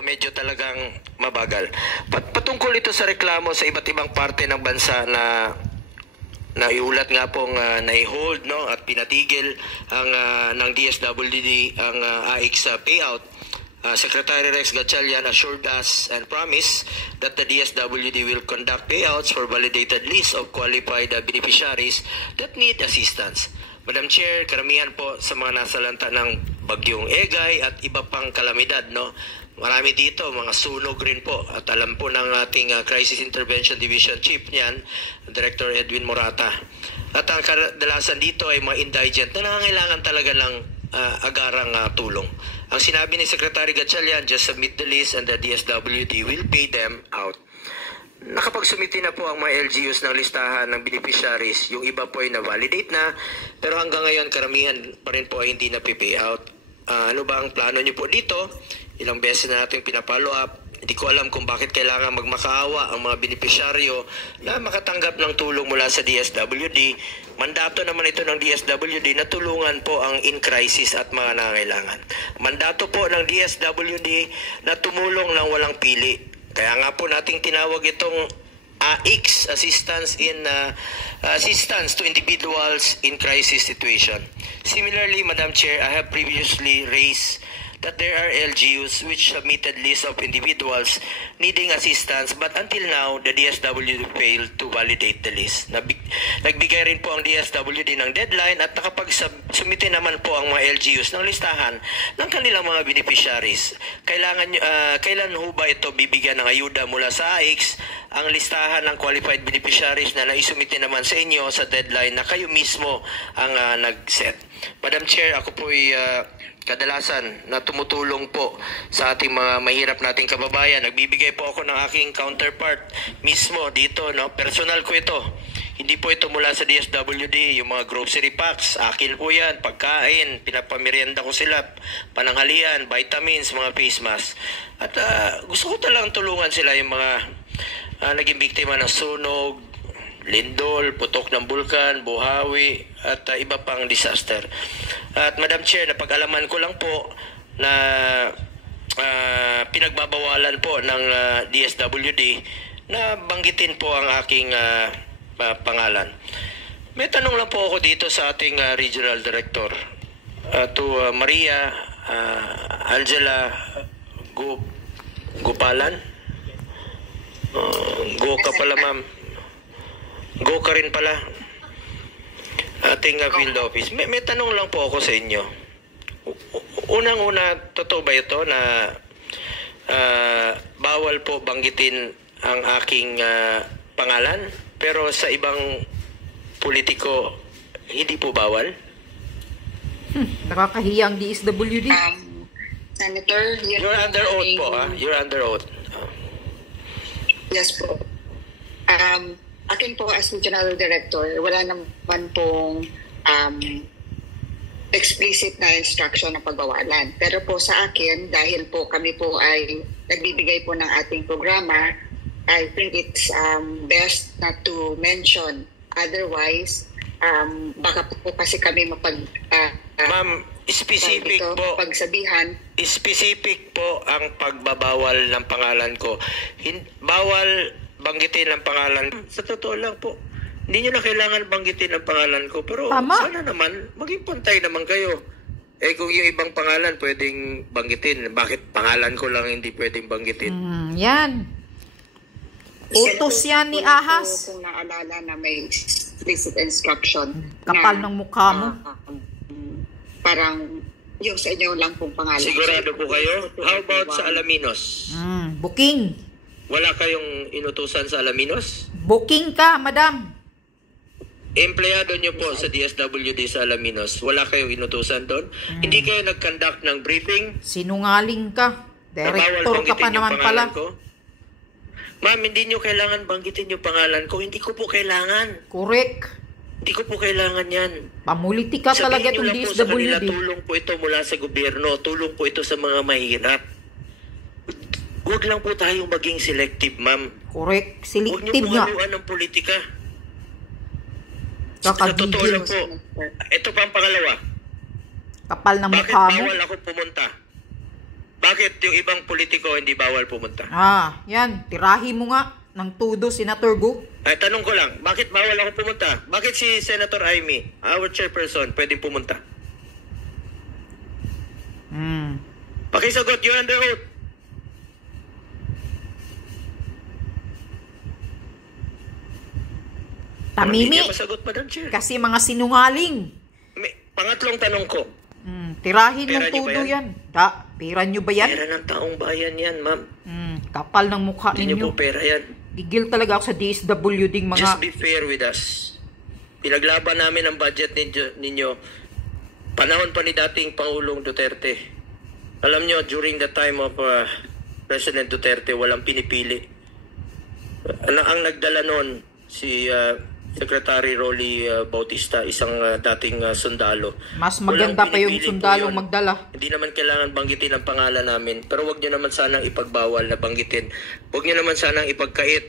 po medyo talagang mabagal. Patungkol ito sa reklamo sa iba't ibang parte ng bansa na naiulat nga pong nai-hold, no, at pinatigil ang ng DSWD ang AIX payout. Secretary Rex Gatchalian assured us and promised that the DSWD will conduct payouts for validated list of qualified beneficiaries that need assistance. Madam Chair, karamihan po sa mga nasalanta ng bagyong Egay at iba pang kalamidad, no? Marami dito, mga sunog rin po. At alam po ng ating Crisis Intervention Division Chief niyan, Director Edwin Morata. At ang kadalasan dito ay mga indigent na nangangailangan talaga ng agarang tulong. Ang sinabi ni Secretary Gatchalian, just submit the list and the DSWD will pay them out. Nakapagsumiti na po ang mga LGUs ng listahan ng beneficiaries. Yung iba po ay na-validate na, pero hanggang ngayon karamihan pa rin po ay hindi na-pay out. Ano ba ang plano nyo po dito? Ilang beses na natin pinapollow up. Hindi ko alam kung bakit kailangan magmakaawa ang mga beneficiaryo na makatanggap ng tulong mula sa DSWD. Mandato naman ito ng DSWD na tulungan po ang in-crisis at mga nangangailangan. Mandato po ng DSWD na tumulong ng walang pili. Kaya nga po nating tinawag itong AIX, Assistance to Individuals in Crisis Situation. Similarly, Madam Chair, I have previously raised that there are LGUs which submitted lists of individuals needing assistance, but until now, the DSWD failed to validate the list. Nagbigay rin po ang DSWD ng deadline at nakapag-sumite naman po ang mga LGUs ng listahan ng kanilang mga beneficiaries. Kailan ho ba ito bibigyan ng ayuda mula sa AIX ang listahan ng qualified beneficiaries na naisumite naman sa inyo sa deadline na kayo mismo ang nag-set? Madam Chair, ako po ay kadalasan na tumutulong po sa ating mga mahirap nating kababayan. Nagbibigay po ako ng aking counterpart mismo dito, no? Personal ko ito. Hindi po ito mula sa DSWD, yung mga grocery packs, akin po yan, pagkain, pinapamerienda ko sila, pananghalian, vitamins, mga face mask. At gusto ko talagang tulungan sila yung mga naging biktima ng sunog, lindol, putok ng bulkan, buhawi, at iba pang disaster. At Madam Chair, napag-alaman ko lang po na pinagbabawalan po ng DSWD na banggitin po ang aking pangalan. May tanong lang po ako dito sa ating Regional Director, to Maria Angela Gupalan. Go ka pala, ma'am. Go ka rin pala. Ating field office. May tanong lang po ako sa inyo. Unang-una, totoo ba ito na bawal po banggitin ang aking pangalan, pero sa ibang politiko hindi po bawal? Nakakahiyang DSWD. Senator, you're under oath po, ha? You're under oath. Yes po. Akin po as Regional Director, wala naman pong explicit na instruction na pagbawalan. Pero po sa akin, dahil po kami po ay nagbibigay po ng ating programa, I think it's best not to mention. Otherwise, baka po kasi kami Ma'am, specific po. Pagsabihan. Specific po ang pagbabawal ng pangalan ko. Bawal banggitin ang pangalan. Sa totoo lang po, hindi nyo na kailangan banggitin ang pangalan ko. Pero sana naman, maging pantay naman kayo. Kung yung ibang pangalan pwedeng banggitin, bakit pangalan ko lang hindi pwedeng banggitin? Yan. Utos yan ni Ahas. Kung naalala na may explicit instruction. Kapal ng mukha mo. Parang yung sa inyo lang pong pangalan. Sigurado po kayo? How about sa Alaminos? Booking. Wala kayong inutusan sa Alaminos? Booking ka, madam. Empleyado nyo po sa DSWD sa Alaminos. Wala kayong inutusan doon? Hindi kayo nag-conduct ng briefing? Sinungaling ka. Director ka pa naman pala. Ma'am, hindi nyo kailangan banggitin yung pangalan ko. Hindi ko po kailangan. Correct. Hindi ko po kailangan yan. Pamulitika talaga itong DSWD. Sa kanila, tulong po ito mula sa gobyerno. Tulong po ito sa mga mahirap. Huwag lang po tayong maging selective, ma'am. Correct. Selective nga. Huwag nyo pumaluan ng politika. Sa totoo lang po. Ito pa ang pangalawa. Kapal ng Bakit mukha mo. bawal ako pumunta? Bakit yung ibang politiko hindi bawal pumunta? Yan. Tirahi mo nga ng tudo, Senator Go. Ay, tanong ko lang, bakit bawal ako pumunta? Bakit si Senator Amy, our chairperson, pwedeng pumunta? Pakisagot, you're under oath. Tamimi. Hindi niya masagot, Madam Chair. Kasi mga sinungaling. Pangatlong tanong ko, Tirahin Pera ng niyo ba tudo yan? yan. Pera nyo ba yan? pera ng taong bayan yan, ma'am. Kapal ng mukha Hindi niyo ninyo. po pera yan. Gigil talaga ako sa DSWD mga... Just be fair with us. Pinaglaban namin ang budget ninyo. Panahon pa ni dating Pangulong Duterte. Alam nyo, during the time of President Duterte, walang pinipili. Ang nagdala nun, si Secretary Rolly Bautista, isang dating sundalo. Mas maganda Walang pa yung pinipili po sundalong yun. magdala. Hindi naman kailangan banggitin ang pangalan namin. Pero wag nyo naman sanang ipagbawal na banggitin. Wag nyo naman sanang ipagkait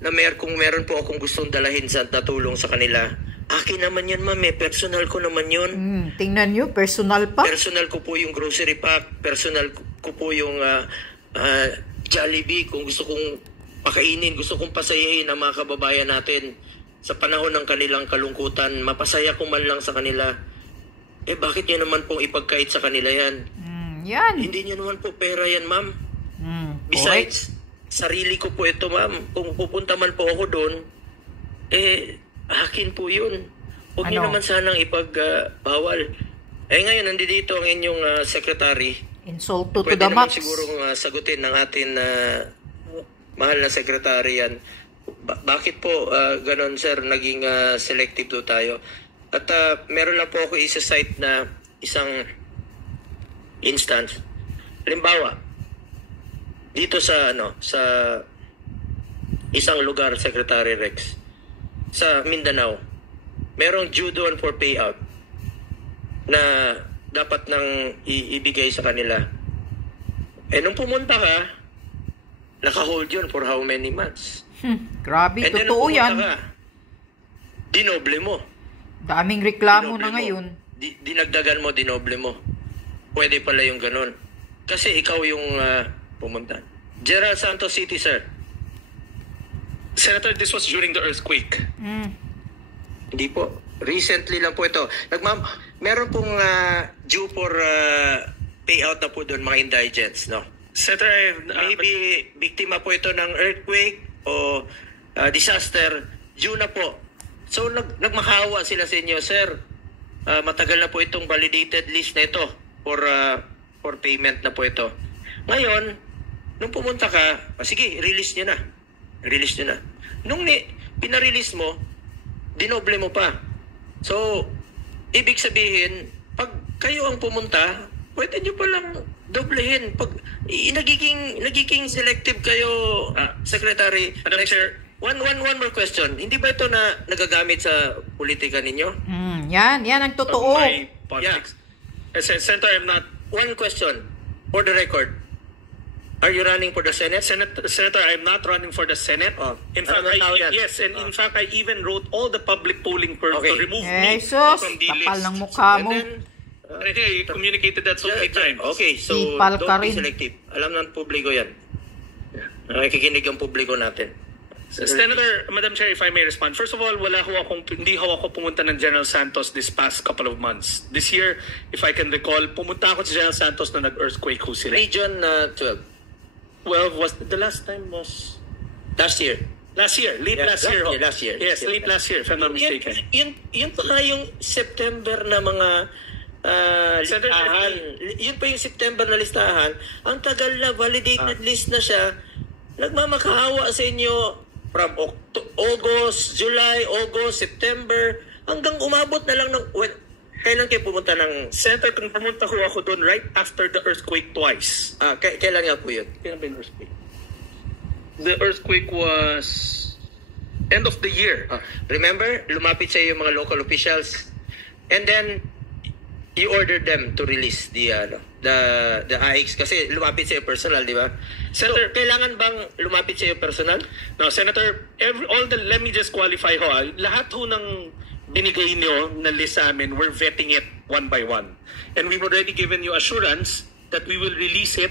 na kung meron po akong gustong dalahin sa natulong sa kanila. Akin naman yun, ma'am. Personal ko naman yun. Tingnan nyo, personal pa. Personal ko po yung grocery pack. Personal ko po yung Jollibee. Kung gusto kong pakainin, gusto kong pasayahin ang mga kababayan natin sa panahon ng kanilang kalungkutan, mapasaya ko man lang sa kanila. Bakit nyo naman pong ipagkait sa kanila yan? Yan. Hindi nyo naman po pera yan, ma'am. Correct. Besides, sarili ko po ito, ma'am. Kung pupunta man po ako doon, akin po yun. Huwag nyo naman sanang ipagbawal. Ngayon, nandito ang inyong secretary. Insulto to Pwede the naman max. sigurong sagutin ng atin mahal na secretary yan. Bakit po ganon, sir, naging selective do tayo? At meron lang po ako isa-cite na isang instance. Halimbawa, dito sa isang lugar, Secretary Rex, sa Mindanao, merong due doon for payout na dapat nang ibigay sa kanila. Nung pumunta ka, naka-hold yun for how many months? Grabe, And then, totoo nung yan. pumunta ka, dinoble mo. Daming reklamo Dinoble na mo. ngayon. Dinagdagan mo, dinoble mo. Pwede pala yung ganun. Kasi ikaw yung pumunta. Gerald Santos City, sir. Senator, this was during the earthquake. Hindi po. Recently lang po ito. Meron pong due for payout na po doon, mga indigents, no? Senator, Maybe biktima po ito ng earthquake o disaster, due na po. So nagmakawa sila sa inyo, sir. Matagal na po itong validated list na ito for payment na po ito. Ngayon, nung pumunta ka, sige, release nyo na. Release nyo na. Nung pinarelease mo, dinoble mo pa. So, ibig sabihin, pag kayo ang pumunta, pwede nyo palang doblehin. Pag nagiging selective kayo, Secretary. Madam Chair. One more question. Hindi ba ito na nagagamit sa politika ninyo? Yan ang totoo. my politics. Senator, I'm not. One question. For the record. Are you running for the Senate? Senator, I'm not running for the Senate. In fact, yes, and in fact, I even wrote all the public polling firms Okay. to remove me Jesus, from the kapal list. ng mukha And mo. then, Okay, you communicated that so many times. okay, so Sipal ka don't be rin. selective. Alam ng publiko yan. Nakikinig ang publiko natin. Senator, Madam Chair, if I may respond. First of all, hindi ako pumunta ng General Santos this past couple of months. This year, if I can recall, pumunta ako sa General Santos na nag-earthquake ho sila. Region 12. 12 was, the last time was Last year. last year, late Yeah, last year. ho. last year. Yes, late last year, if I'm not mistaken. Yun pa nga yung September na mga Senator, listahan. Yun pa yung September na listahan. Ang tagal na, validated list na siya. Nagmamakaawa sa inyo from August, July, August, September, hanggang umabot na lang ng... Kailan kayo pumunta ng... Senator, kung pumunta ko ako doon right after the earthquake twice. Kailan nga po yun? Kailan ba yung earthquake? The earthquake was end of the year. Remember, lumapit sa iyo yung mga local officials, and then you ordered them to release the AX kasi lumapit sa iyo personal, di ba? Senator, So, kailangan bang lumapit sa iyo personal? No, Senator, let me just qualify ho. Lahat ho ng binigay niyo na list sa amin, we're vetting it one by one. And we've already given you assurance that we will release it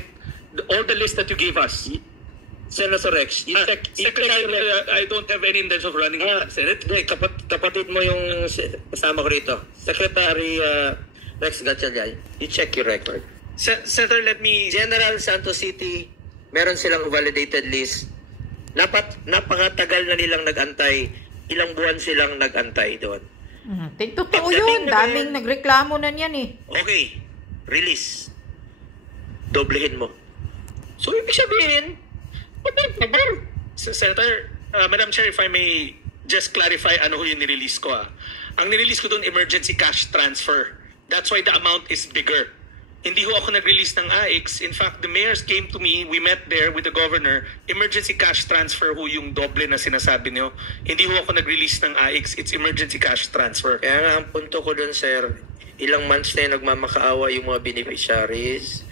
all the list that you gave us. Senator Rex, Secretary, I don't have any intention of running for Senate. Hindi, kapatid mo yung kasama ko rito. Secretary Rex Gatchalian, you check your record. Senator, let me... General Santos City, meron silang validated list. Napakatagal na nilang nag-antay. Ilang buwan silang nag-antay doon. Totoo yun. Daming nagreklamo na niyan eh. Okay, release. Doblehin mo. So, ibig sabihin, Senator, Madam Chair, if I may just clarify ano yung nirelease ko. Ang nirelease ko doon, emergency cash transfer. That's why the amount is bigger. Hindi ho ako nag-release ng AIX. In fact, the mayors came to me, we met there with the governor, emergency cash transfer ho yung doble na sinasabi niyo. Hindi ho ako nag-release ng AIX, it's emergency cash transfer. Kaya nga, ang punto ko doon, sir, ilang months na yung nagmamakaawa yung mga beneficiaries.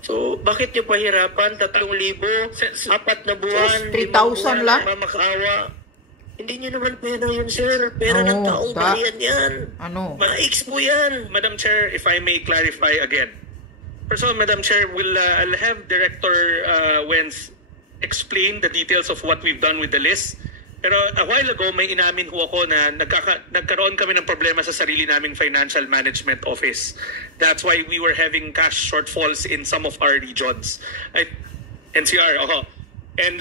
So, bakit nyo pahirapan? 3,000, 4 na buwan, 3,000 lang? Nagmamakaawa. Hindi nyo naman pera yun, sir. Pera ng taong bayan yan. Ano? Ma-X po yan. Madam Chair, if I may clarify again. First of all, Madam Chair, I'll have Director Wenz explain the details of what we've done with the list. Pero a while ago, may inamin ho ako na nagkaroon kami ng problema sa sarili naming financial management office. That's why we were having cash shortfalls in some of our regions. NCR, And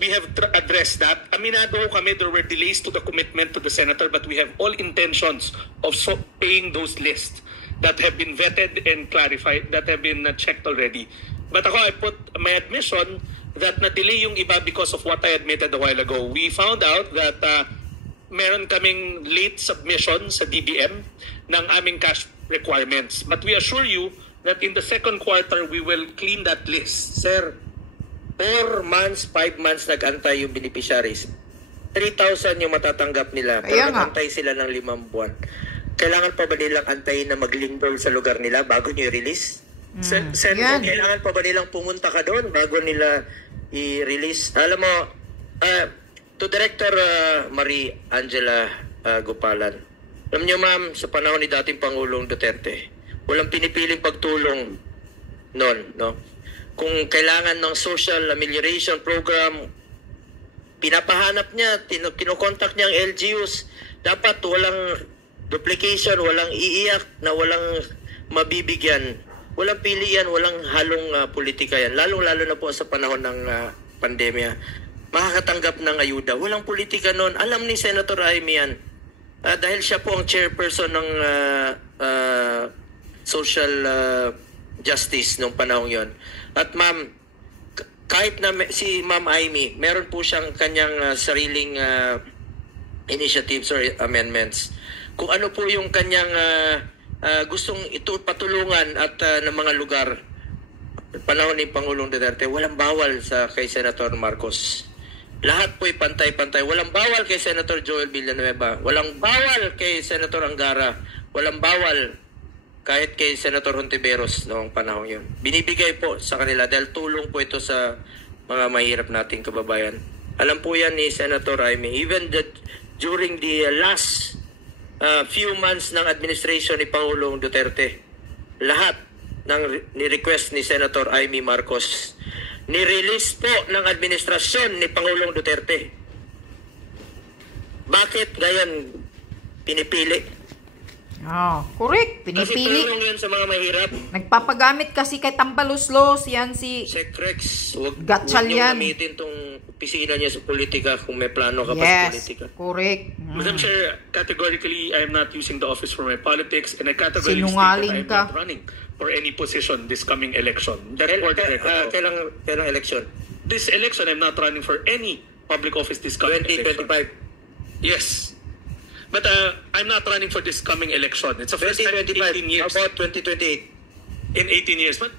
we have addressed that. Aminado kami, there were delays to the commitment to the senator, but we have all intentions of paying those lists that have been vetted and clarified, that have been checked already. But ako, I put my admission that na-delay yung iba because of what I admitted a while ago. We found out that meron kaming late submission sa DBM ng aming cash requirements. But we assure you that in the second quarter, we will clean that list. Sir, 4 months, 5 months nag-antay yung beneficiaries. 3,000 yung matatanggap nila. Pero nag-antay sila ng 5 buwan. Kailangan pa ba nilang antayin na mag-lindol sa lugar nila bago nyo i-release? Kailangan pa ba nilang pumunta ka doon bago nila i-release? Alam mo, to Director Marie Angela Gupalan, alam niyo ma'am, sa panahon ni dating Pangulong Duterte, walang pinipiling pagtulong noon, no? Kung kailangan ng social amelioration program, pinapahanap niya, kinokontak niya ang LGUs. Dapat walang duplication, walang iiyak na walang mabibigyan. Walang pilian, walang halong politika yan. Lalong-lalo na po sa panahon ng pandemya. Makakatanggap ng ayuda. Walang politika noon. Alam ni Senator Jaime yan. Dahil siya po ang chairperson ng social justice nung panahon yon. At ma'am, kahit na si Ma'am Jaime, meron po siyang kanyang sariling initiatives or amendments. Kung ano po yung kanyang gustong ito patulungan at ng mga lugar panahon ni Pangulong Duterte, walang bawal sa kay Senator Marcos. Lahat po'y pantay-pantay. Walang bawal kay Senator Joel Villanueva. Walang bawal kay Senator Angara. Walang bawal kahit kay Senator Hontiveros noong panahon yun. Binibigay po sa kanila dahil tulong po ito sa mga mahirap nating kababayan. Alam po yan ni Senator Jaime. Even during the last few months ng administration ni Pangulong Duterte, lahat ng ni-request ni Senator Jaime Marcos, ni-release po ng administrasyon ni Pangulong Duterte. Bakit ngayon pinipili? Correct. Pinipili. Kasi tulong yan sa mga mahirap. Nagpapagamit kasi kay Tambaluslos, yan si Secrex, huwag Gatchalian. niyong gamitin itong opisina niya sa politika kung may plano ka pa sa politika. Correct. Madam Chair, categorically, I am not using the office for my politics, and I categorically Sinungaling state that I am not running for any position this coming election. Kailang election? This election, I'm not running for any public office this coming 2025? election. Yes. But I'm not running for this coming election. It's a first time in 18 years. How about 2028? In 18 years. But